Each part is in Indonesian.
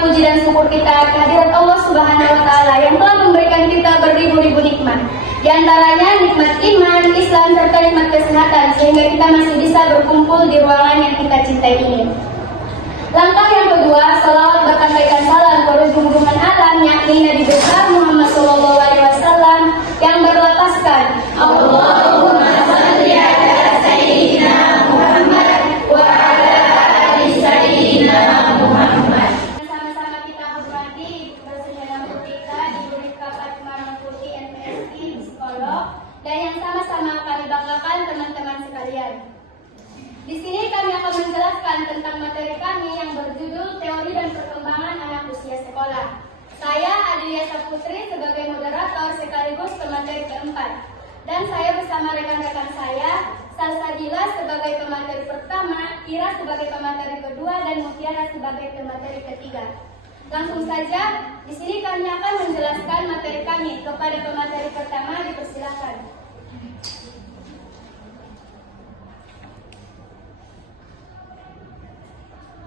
segenap puji dan syukur kita kehadirat Allah Subhanahu wa Ta'ala yang telah memberikan kita beribu-ribu nikmat. Di antaranya nikmat iman, Islam, serta nikmat kesehatan, sehingga kita masih bisa berkumpul di ruangan yang kita cintai ini. Langkah yang kedua, salawat berkaitan salam kepada junjungan alam, yakni Nabi besar Muhammad SAW yang berlafazkan Allahumma shalli ala Sayyidina Muhammad wa ala ali Sayyidina Muhammad. Sama-sama kita hormati bersejarah kita diberi kabar Marang Putih MPSI psikolog, dan yang sama-sama kami banggakan teman-teman sekalian. Di sini kami akan menjelaskan tentang materi kami yang berjudul Teori dan Perkembangan Anak Usia Sekolah. Saya Adelia Saputri sebagai moderator sekaligus pemateri keempat, dan saya bersama rekan-rekan saya, Salsabila sebagai pemateri pertama, Ira sebagai pemateri kedua, dan Mutiara sebagai pemateri ketiga. Langsung saja, di sini kami akan menjelaskan materi kami. Kepada pemateri pertama dipersilakan.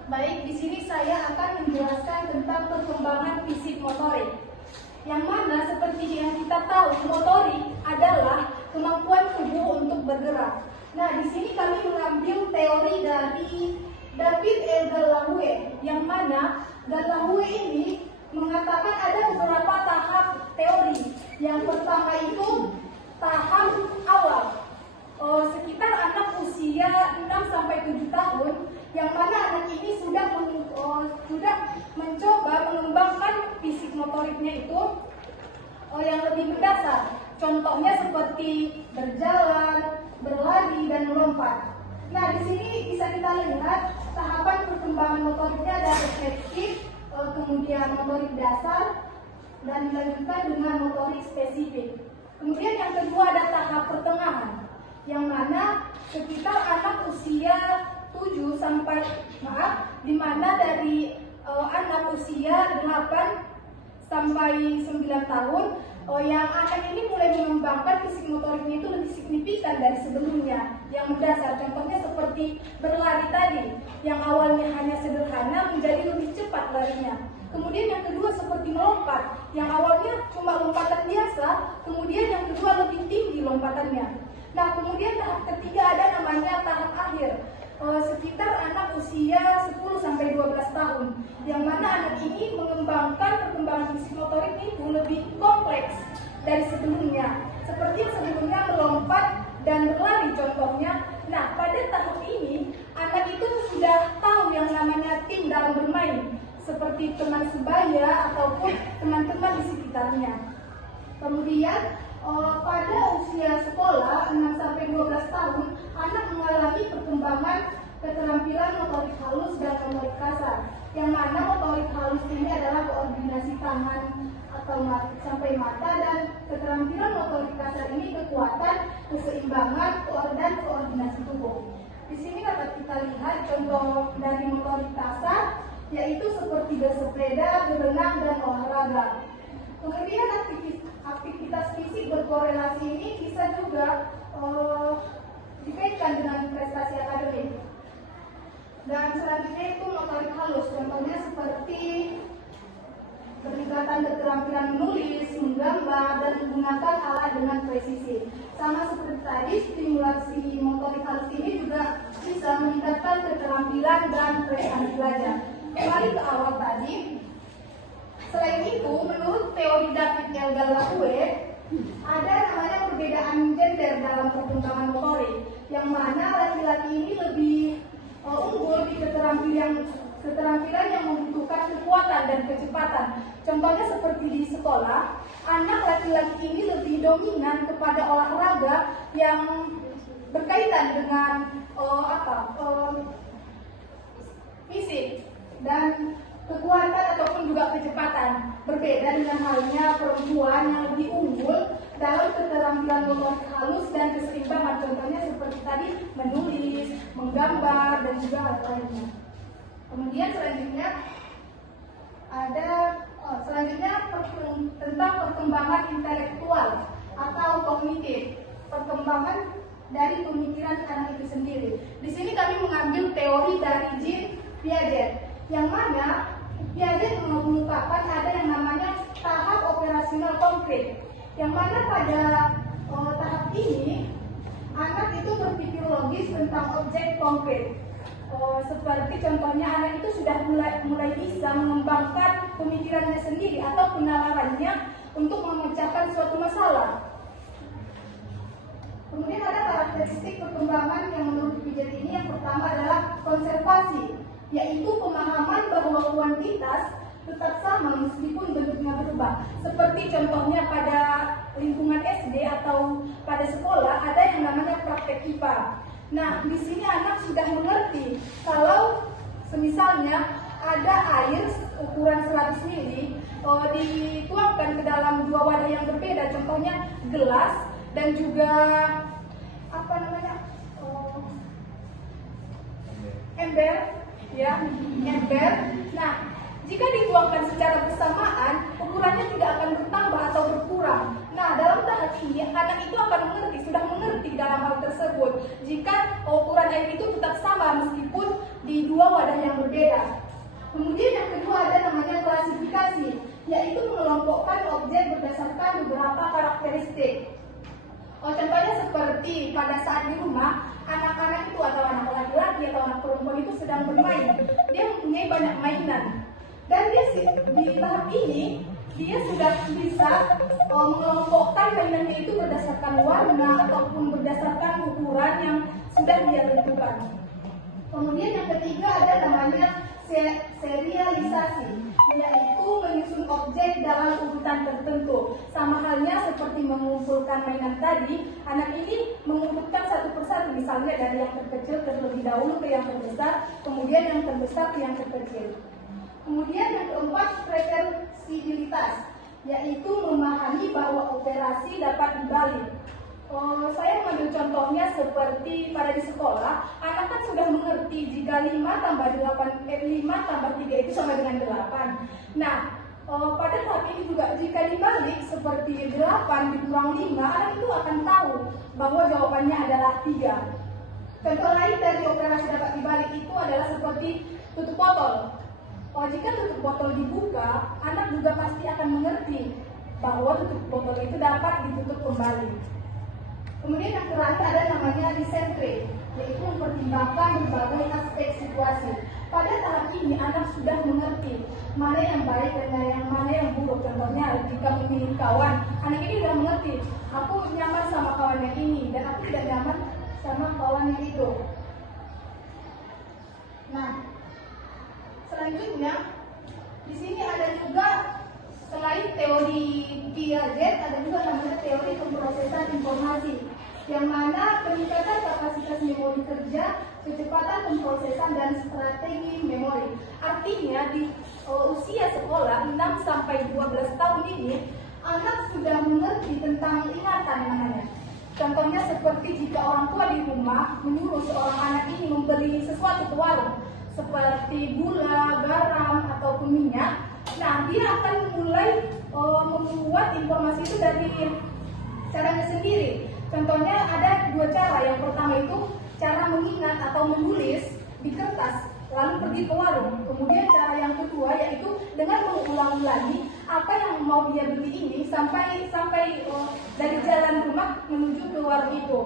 Baik, di sini saya akan menjelaskan tentang perkembangan fisik motorik. Yang mana seperti yang kita tahu, motorik adalah kemampuan tubuh untuk bergerak. Nah, di sini kami mengambil teori dari David Gallahue, yang mana Gallahue ini mengatakan ada beberapa tahap teori. Yang pertama itu tahap awal. Sekitar anak usia 6-7 tahun, yang mana anak ini sudah mencoba mengembangkan fisik motoriknya itu yang lebih mendasar. Contohnya seperti berjalan, berlari, dan melompat. Nah, di sini bisa kita lihat tahapan perkembangan motoriknya ada refleksif, kemudian motorik dasar, dan dilanjutkan dengan motorik spesifik. Kemudian yang kedua ada tahap pertengahan, yang mana sekitar anak usia di mana dari anak usia 8 sampai 9 tahun, yang anak ini mulai mengembangkan fisik motoriknya itu lebih signifikan dari sebelumnya, yang mendasar. Contohnya seperti berlari tadi, yang awalnya hanya sederhana menjadi lebih cepat larinya. Kemudian yang kedua seperti melompat, yang awalnya cuma lompatan biasa, kemudian yang kedua lebih tinggi lompatannya. Nah, kemudian tahap ketiga ada namanya tahap akhir, sekitar anak usia 10-12 tahun, yang mana anak ini mengembangkan perkembangan fisik motorik itu lebih kompleks dari sebelumnya, seperti yang sebelumnya melompat dan berlari contohnya. Nah, pada tahap ini anak itu sudah tahu yang namanya tim dalam bermain, seperti teman sebaya ataupun teman-teman di sekitarnya. Kemudian pada usia sekolah 6-12 tahun, anak mengalami perkembangan keterampilan motorik halus dan motorik kasar, yang mana motorik halus ini adalah koordinasi tangan atau sampai mata, dan keterampilan motorik kasar ini kekuatan, keseimbangan, dan koordinasi tubuh. Di sini dapat kita lihat contoh dari motorik kasar, yaitu seperti bersepeda, berenang, dan olahraga. Kemudian aktivitas fisik berkorelasi ini bisa juga dikaitkan dengan prestasi akademik. Dan selanjutnya itu motorik halus, contohnya seperti peningkatan keterampilan menulis, menggambar, dan menggunakan alat dengan presisi. Sama seperti tadi, stimulasi motorik halus ini juga bisa meningkatkan keterampilan dan prestasi belajar. Kembali ke awal tadi. Selain itu, menurut teori David Gallahue, ada namanya perbedaan gender dalam perkembangan motorik, yang mana laki-laki ini lebih unggul di keterampilan yang membutuhkan kekuatan dan kecepatan. Contohnya seperti di sekolah, anak laki-laki ini lebih dominan kepada olahraga yang berkaitan dengan fisik dan kekuatan ataupun juga kecepatan. Berbeda dengan halnya perempuan yang lebih unggul dalam keterampilan motorik halus dan keseimbangan. Contohnya seperti tadi menulis, menggambar, dan juga hal lainnya. Kemudian selanjutnya ada tentang perkembangan intelektual atau kognitif, perkembangan dari pemikiran anak itu sendiri. Di sini kami mengambil teori dari Jean Piaget, yang mana Piaget tahapan ada yang namanya tahap operasional konkret. Yang mana pada tahap ini anak itu berpikir logis tentang objek konkret. Seperti contohnya anak itu sudah mulai bisa mengembangkan pemikirannya sendiri atau penalarannya untuk memecahkan suatu masalah. Kemudian ada karakteristik perkembangan yang menurut Piaget ini. Yang pertama adalah konservasi, yaitu pemahaman bahwa kuantitas tetap sama meskipun bentuknya berubah. Seperti contohnya pada lingkungan SD atau pada sekolah ada yang namanya praktek IPA. Nah, di sini anak sudah mengerti kalau semisalnya ada air ukuran 100 ml dituangkan ke dalam dua wadah yang berbeda, contohnya gelas dan juga ember, ya, ember. Nah, jika dituangkan secara bersamaan, ukurannya tidak akan bertambah atau berkurang. Nah, dalam tahap ini, anak itu akan sudah mengerti dalam hal tersebut. Jika ukuran air itu tetap sama meskipun di dua wadah yang berbeda. Kemudian yang kedua ada namanya klasifikasi, yaitu mengelompokkan objek berdasarkan beberapa karakteristik. Contohnya seperti pada saat di rumah, anak-anak itu atau anak laki-laki atau anak perempuan itu sedang bermain. Dia mempunyai banyak mainan. Dan di tahap ini, dia sudah bisa mengelompokkan mainannya itu berdasarkan warna ataupun berdasarkan ukuran yang sudah dia tentukan. Kemudian yang ketiga ada namanya serialisasi, yaitu menyusun objek dalam urutan tertentu. Sama halnya seperti mengumpulkan mainan tadi, anak ini mengumpulkan satu persatu, misalnya dari yang terkecil terlebih dahulu ke yang terbesar, kemudian yang terbesar ke yang terkecil. Kemudian yang keempat, reversibilitas, yaitu memahami bahwa operasi dapat dibalik. Saya mengambil contohnya seperti pada di sekolah, anak kan sudah mengerti jika 5 tambah 3 itu sama dengan 8. Nah, pada tahap ini juga jika dibalik seperti 8 dikurang 5, anak itu akan tahu bahwa jawabannya adalah 3. Contoh lain dari operasi dapat dibalik itu adalah seperti tutup botol. Jika tutup botol dibuka, anak juga pasti akan mengerti bahwa tutup botol itu dapat ditutup kembali. Kemudian yang terakhir ada namanya disentre, yaitu mempertimbangkan berbagai aspek situasi. Pada tahap ini anak sudah mengerti mana yang baik dan mana yang buruk. Contohnya jika memilih kawan, anak ini sudah mengerti, aku nyaman sama kawan yang ini dan aku tidak nyaman sama kawan yang itu. Nah, selanjutnya di sini ada juga selain teori Piaget, ada juga namanya teori pemrosesan informasi, yang mana peningkatan kapasitas memori kerja, kecepatan pemrosesan dan strategi memori. Artinya di usia sekolah 6-12 tahun ini, anak sudah mengerti tentang ingatan namanya. Contohnya seperti jika orang tua di rumah menyuruh seorang anak ini membeli sesuatu ke warung, seperti gula, garam, ataupun minyak. Nah, dia akan mulai membuat informasi itu dari caranya sendiri. Contohnya ada dua cara. Yang pertama itu cara mengingat atau menulis di kertas, lalu pergi ke warung. Kemudian cara yang kedua yaitu dengan mengulang-ulangi apa yang mau dia beli ini sampai dari jalan rumah menuju ke warung itu.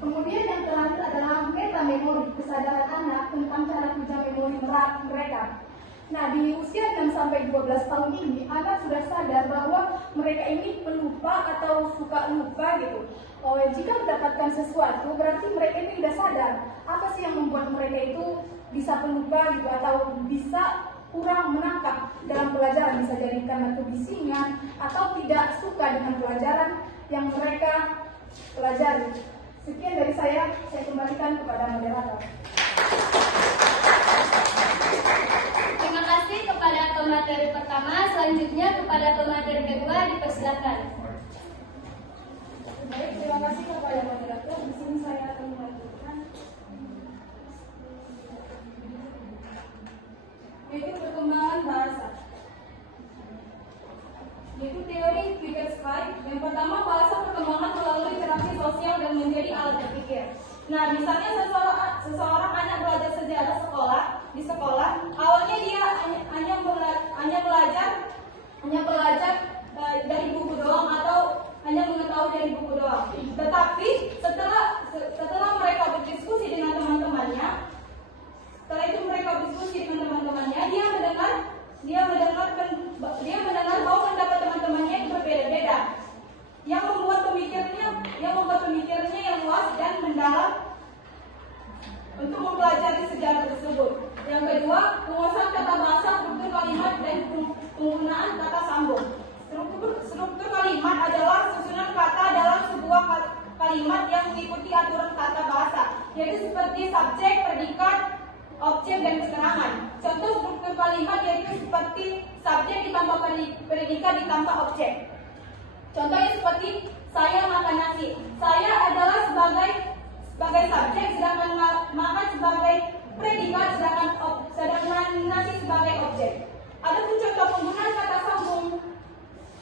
Kemudian yang terakhir adalah metamemori, kesadaran anak tentang cara kerja memori mereka. Nah, di usia 6-12 tahun ini, anak sudah sadar bahwa mereka ini pelupa atau suka lupa gitu. Jika mendapatkan sesuatu, berarti mereka ini sudah sadar apa sih yang membuat mereka itu bisa pelupa gitu, atau bisa kurang menangkap dalam pelajaran. Bisa jadi karena kebisingan atau tidak suka dengan pelajaran yang mereka pelajari. Sekian dari saya kembalikan kepada moderator. Terima kasih kepada pemateri pertama. Selanjutnya kepada pemateri kedua dipersilakan. Baik, terima kasih kepada moderator. Di sini saya akan melanjutkan yaitu perkembangan bahasa. Yaitu teori Wittgenstein. Yang pertama, bahasa perkembangan melalui interaksi sosial dan menjadi alat berpikir. Nah, misalnya seseorang anak belajar sejarah di sekolah, awalnya dia hanya belajar ketika ditambah objek. Contohnya seperti saya makan nasi. Saya adalah sebagai subjek, sedangkan makan sebagai predikat, sedangkan nasi sebagai objek. Adapun contoh penggunaan kata sambung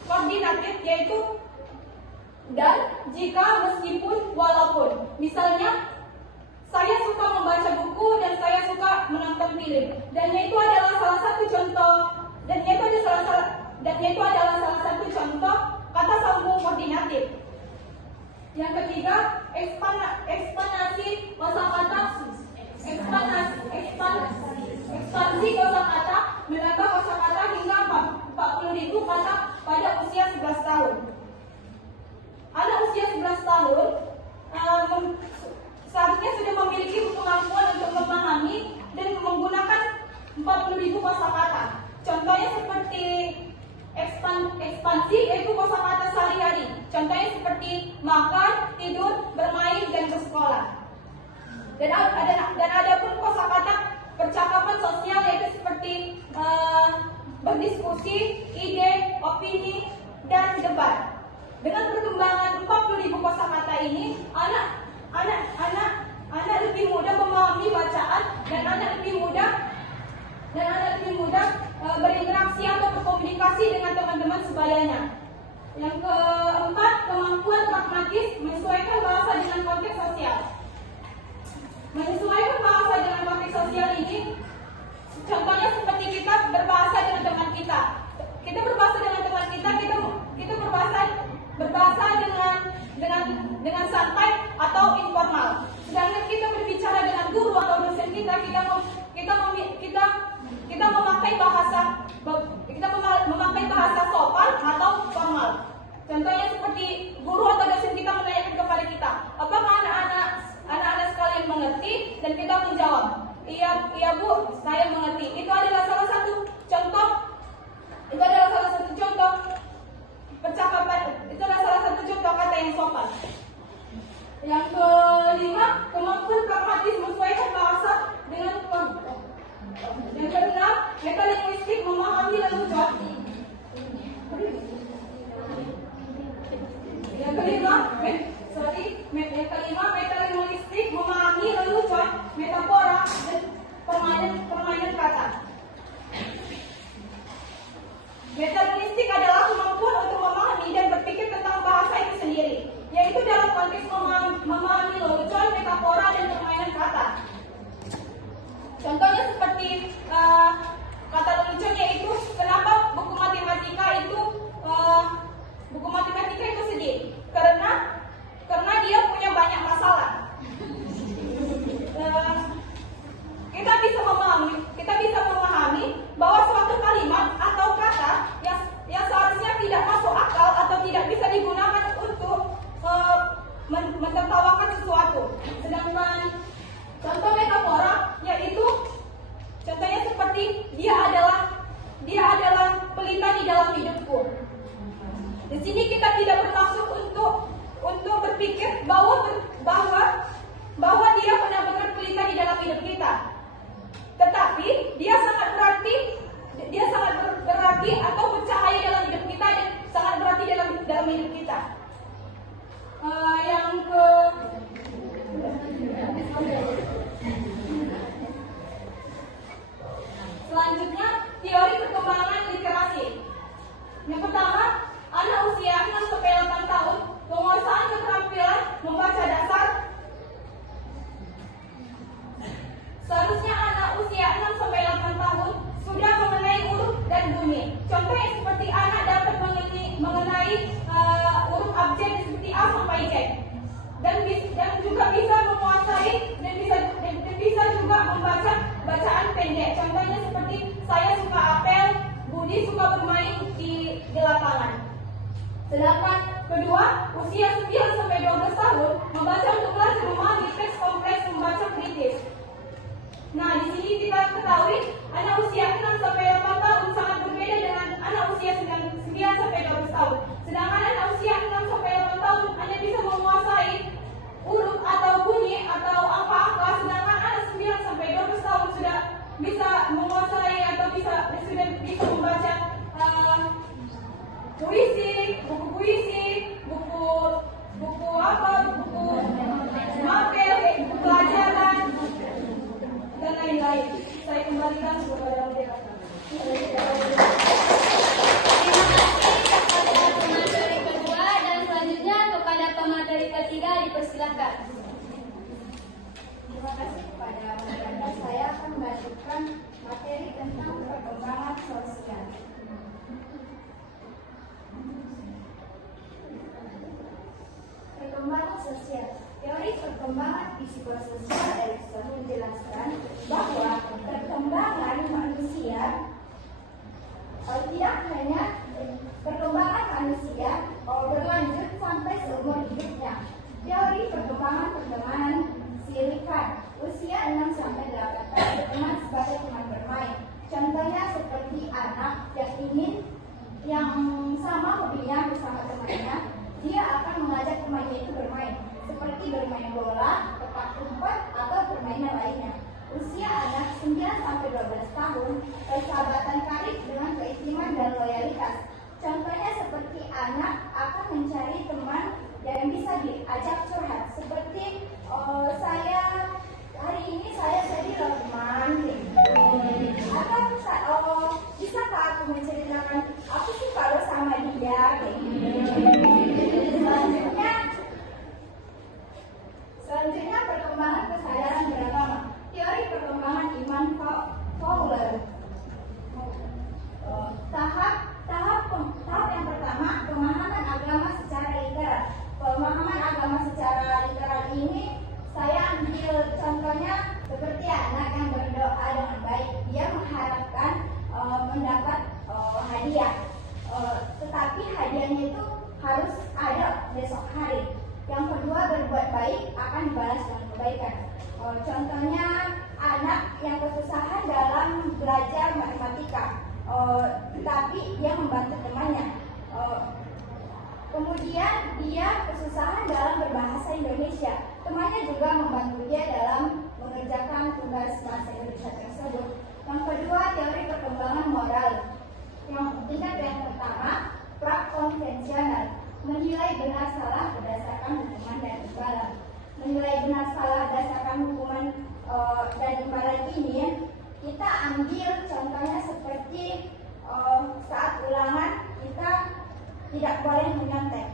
koordinatif yaitu dan, jika, meskipun, walaupun. Misalnya, saya suka membaca buku dan saya suka menonton film. Dan itu adalah salah satu contoh. Dan itu adalah salah satu contoh kata sambung koordinatif. Yang ketiga, ekspansi kosakata. Ekspansi kosakata menambah kosakata hingga 40.000 kata pada usia 11 tahun. Anak usia 11 tahun seharusnya sudah memiliki kemampuan untuk memahami dan menggunakan 40.000 kosakata. Contohnya seperti ekspansi yaitu kosakata sehari-hari. Contohnya seperti makan, tidur, bermain, dan bersekolah. Dan ada pun kosakata percakapan sosial yaitu seperti berdiskusi, ide, opini, dan debat. Dengan perkembangan 40.000 kosakata ini, anak lebih mudah memahami bacaan dan anak lebih mudah berinteraksi atau berkomunikasi dengan teman-teman sebayanya. Yang keempat, kemampuan pragmatis menyesuaikan bahasa dengan konteks sosial. Menyesuaikan bahasa dengan konteks sosial ini, contohnya seperti kita berbahasa dengan teman kita. Kita berbahasa dengan teman kita, kita berbahasa dengan santai atau informal. Sedangkan kita berbicara dengan guru atau dosen kita memakai bahasa sopan atau formal. Contohnya seperti guru atau dosen kita menanyakan kepada kita, apakah anak-anak sekalian mengerti? Dan kita menjawab, iya Bu, saya mengerti. Itu adalah salah satu contoh percakapan. Itu adalah salah satu contoh kata yang sopan. Yang kelima, kemampuan pragmatis menyesuaikan bahasa dengan konteks. Yang keenam, metalinguistik memahami lelucon. Yang kelima, metalinguistik memahami lelucon, metafora, dan permainan kata. Metalinguistik adalah kemampuan untuk memahami dan berpikir tentang bahasa itu sendiri, yaitu dalam konteks memahami lelucon, metafora, dan permainan kata. Contohnya seperti kata lelucon yaitu kenapa buku matematika itu sedih? Karena dia punya banyak masalah. Kita bisa memahami bahwa suatu kalimat atau kata yang seharusnya tidak masuk akal atau tidak bisa digunakan untuk mentertawakan sesuatu. Sedangkan contoh metafora yaitu contohnya seperti dia adalah pelita di dalam hidupku. Di sini kita tidak bermaksud untuk berpikir bahwa dia benar-benar pelita di dalam hidup kita. Tetapi dia sangat berarti atau bercahaya dalam hidup kita dan sangat berarti dalam hidup kita. Selanjutnya, teori perkembangan literasi. Yang pertama, anak usia 6-8 tahun penguasaan keterampilan membaca dasar. Seharusnya anak usia 6-8 tahun sudah mengenai huruf dan bunyi. Contohnya seperti anak dapat mengenai huruf abjad seperti A sampai Z. Dan juga bisa menguasai dan bisa juga membaca bacaan pendek. Contohnya seperti saya suka apel, Budi suka bermain di lapangan. Sedangkan kedua, usia 9-12 tahun membaca untuk belajar memahami teks kompleks, membaca kritis. Nah, di sini kita ketahui anak usia 6-8 tahun sangat berbeda dengan anak usia 9-12 tahun. Sedangkan anak usia 6-8 tahun hanya bisa menguasai huruf atau bunyi atau angka-angka, sedangkan anak 9-12 tahun sudah bisa menguasai atau sudah bisa membaca puisi, buku apa, buku mapel, buku pelajaran, dan lain-lain. Saya kembalikan kepada moderator. Terima kasih kepada pemateri kedua dan selanjutnya kepada pemateri ketiga dipersilakan. Terima kasih kepada moderator. Saya akan melanjutkan materi tentang perkembangan sosial. Perkembangan sosial. Teori perkembangan psikososial Erikson menjelaskan bahwa perkembangan manusia tidak hanya perkembangan manusia berlanjut sampai seumur hidupnya. Teori perkembangan Silikan, usia 6 sampai 8 tahun berteman sebagai teman bermain. Contohnya seperti anak yang sama hobinya bersama temannya, dia akan mengajak temannya itu bermain, seperti bermain bola, petak umpet, atau permainan lainnya. Usia anak 9 sampai 12 tahun, persahabatan karib dengan keistimewaan dan loyalitas. Contohnya seperti anak akan mencari teman yang bisa diajak curhat, seperti saya hari ini saya sedih loh teman, atau bisakah aku menceritakan aku suka lo sama dia, Selanjutnya perkembangan kesadaran beragama. Teori perkembangan iman Fowler. Tahap yang pertama, pemahaman agama secara literal. Pemahaman agama secara literal ini saya ambil contohnya seperti anak yang berdoa dengan baik, dia mengharapkan mendapat hadiah, tetapi hadiahnya itu harus ada besok hari. Yang kedua, berbuat baik akan dibalas dengan kebaikan. Contohnya anak yang kesusahan dalam belajar matematika, tetapi dia membantu temannya. Kemudian dia kesusahan dalam berbahasa Indonesia, temannya juga membantu dia dalam mengerjakan tugas bahasa Indonesia tersebut. Yang kedua, teori perkembangan moral. Yang tingkat yang pertama, prakonvensional, menilai benar salah berdasarkan hukuman dan imbalan. Menilai benar salah berdasarkan hukuman dan imbalan ini kita ambil contohnya seperti saat ulangan kita tidak boleh menyontek.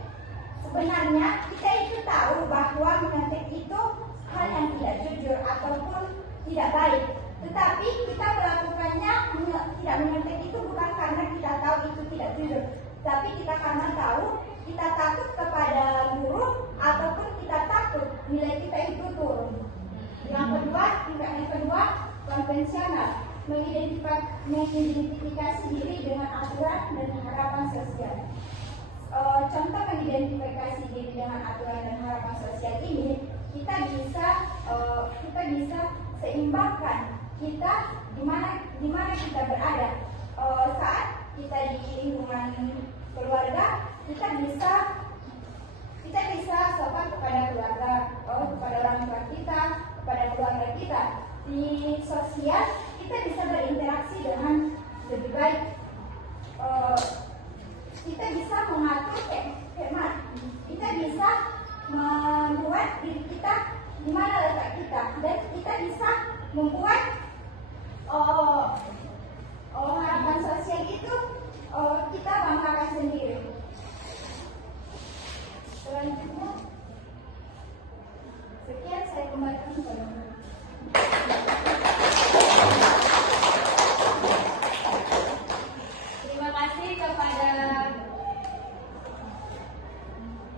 Sebenarnya kita itu tahu bahwa menyontek itu hal yang tidak jujur ataupun tidak baik, tetapi kita melakukannya tidak menyontek itu bukan karena kita tahu itu tidak jujur, tapi kita karena tahu, kita takut kepada guru ataupun kita takut nilai kita itu turun. Yang kedua, konvensional, mengidentifikasi diri dengan aturan dan harapan sosial. Contoh mengidentifikasi diri dengan aturan dan harapan sosial ini, kita bisa seimbangkan kita di mana kita berada. Saat kita di lingkungan keluarga, kita bisa sopan kepada keluarga, kepada orang tua kita, kepada keluarga kita. Di sosial kita bisa berinteraksi dengan lebih baik. Kita bisa mengatur hemat. Kita bisa membuat diri kita di mana letak kita, dan kita bisa membuat harapan sosial itu kita banggakan sendiri. Selanjutnya, sekian saya kembalikan kepada Terima kasih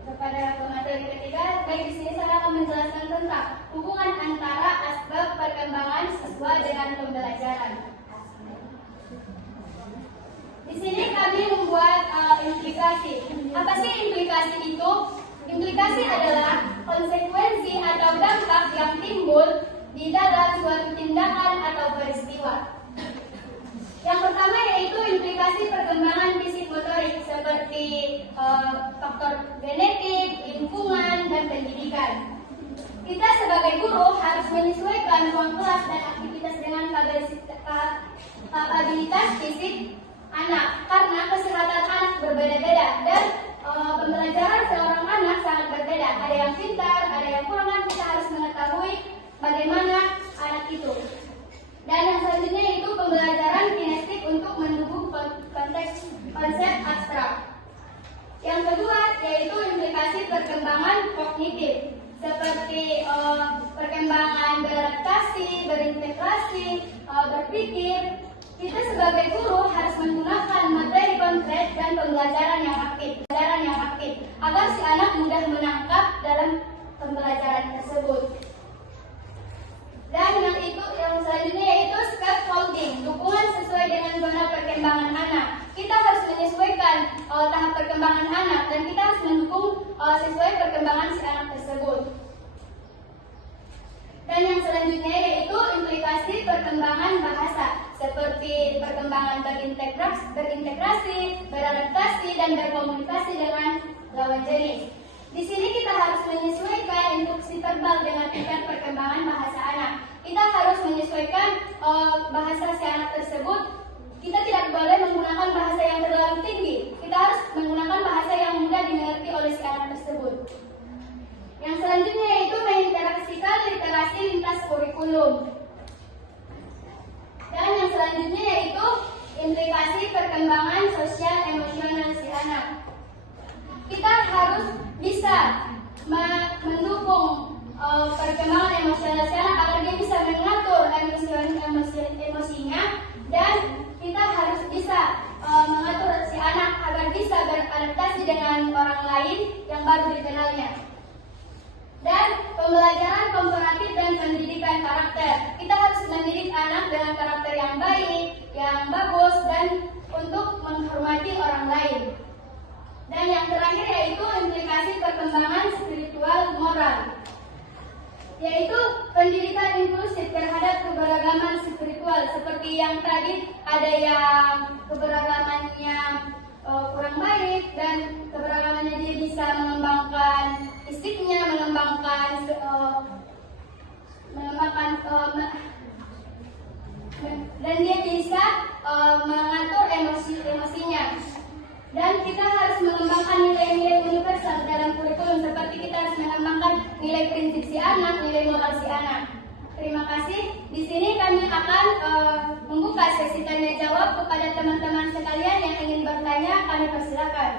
kepada pemateri ketiga. Baik, di sini saya akan menjelaskan tentang hubungan antara asbab perkembangan siswa dengan pembelajaran. Di sini kami membuat implikasi. Apa sih implikasi itu? Implikasi adalah konsekuensi atau dampak yang timbul di dalam suatu tindakan atau peristiwa. Yang pertama yaitu implikasi perkembangan psikomotorik seperti faktor genetik, lingkungan, dan pendidikan. Kita sebagai guru harus menyesuaikan ruang kelas dan aktivitas dengan kapabilitas fisik anak, karena kesehatan anak berbeda-beda dan pembelajaran seorang anak sangat berbeda. Ada yang pintar, ada yang kurang. Kita harus mengetahui bagaimana anak itu. Dan yang selanjutnya yaitu pembelajaran kinestik untuk mendukung konteks konsep abstrak. Yang kedua yaitu implikasi perkembangan kognitif seperti perkembangan beradaptasi, berintegrasi, berpikir. Kita sebagai guru harus menggunakan materi konkret dan pembelajaran yang aktif agar si anak mudah menangkap dalam pembelajaran tersebut. Dan yang selanjutnya yaitu scaffolding, dukungan sesuai dengan zona perkembangan anak. Kita harus menyesuaikan tahap perkembangan anak dan kita harus mendukung sesuai perkembangan si anak tersebut. Dan yang selanjutnya yaitu implikasi perkembangan bahasa seperti perkembangan berintegrasi, beradaptasi, dan berkomunikasi dengan lawan jenis. Di sini kita harus menyesuaikan instruksi verbal dengan tingkat perkembangan bahasa anak. Kita harus menyesuaikan bahasa si anak tersebut. Kita tidak boleh menggunakan bahasa yang terlalu tinggi. Kita harus menggunakan bahasa yang mudah dimengerti oleh si anak tersebut. Yang selanjutnya yaitu menginteraksikan literasi lintas kurikulum. Dan yang selanjutnya yaitu implikasi perkembangan sosial emosional si anak. Kita harus bisa mendukung perkembangan emosional si anak agar dia bisa mengatur emosinya, dan kita harus bisa mengatur si anak agar bisa beradaptasi dengan orang lain yang baru dikenalnya. Dan pembelajaran komparatif dan pendidikan karakter. Kita harus mendidik anak dengan karakter yang baik, yang bagus, dan untuk menghormati orang lain. Dan yang terakhir yaitu implikasi perkembangan spiritual moral, yaitu pendidikan inklusif terhadap keberagaman spiritual. Seperti yang tadi, ada yang keberagamannya kurang baik dan keberagamannya dia bisa mengembangkan fisiknya, dan dia bisa mengatur emosinya. Dan kita harus mengembangkan nilai-nilai universal dalam kurikulum, seperti kita harus mengembangkan nilai prinsip si anak, nilai moral si anak. Terima kasih. Di sini kami akan membuka sesi tanya jawab kepada teman-teman sekalian yang ingin bertanya. Kami persilakan.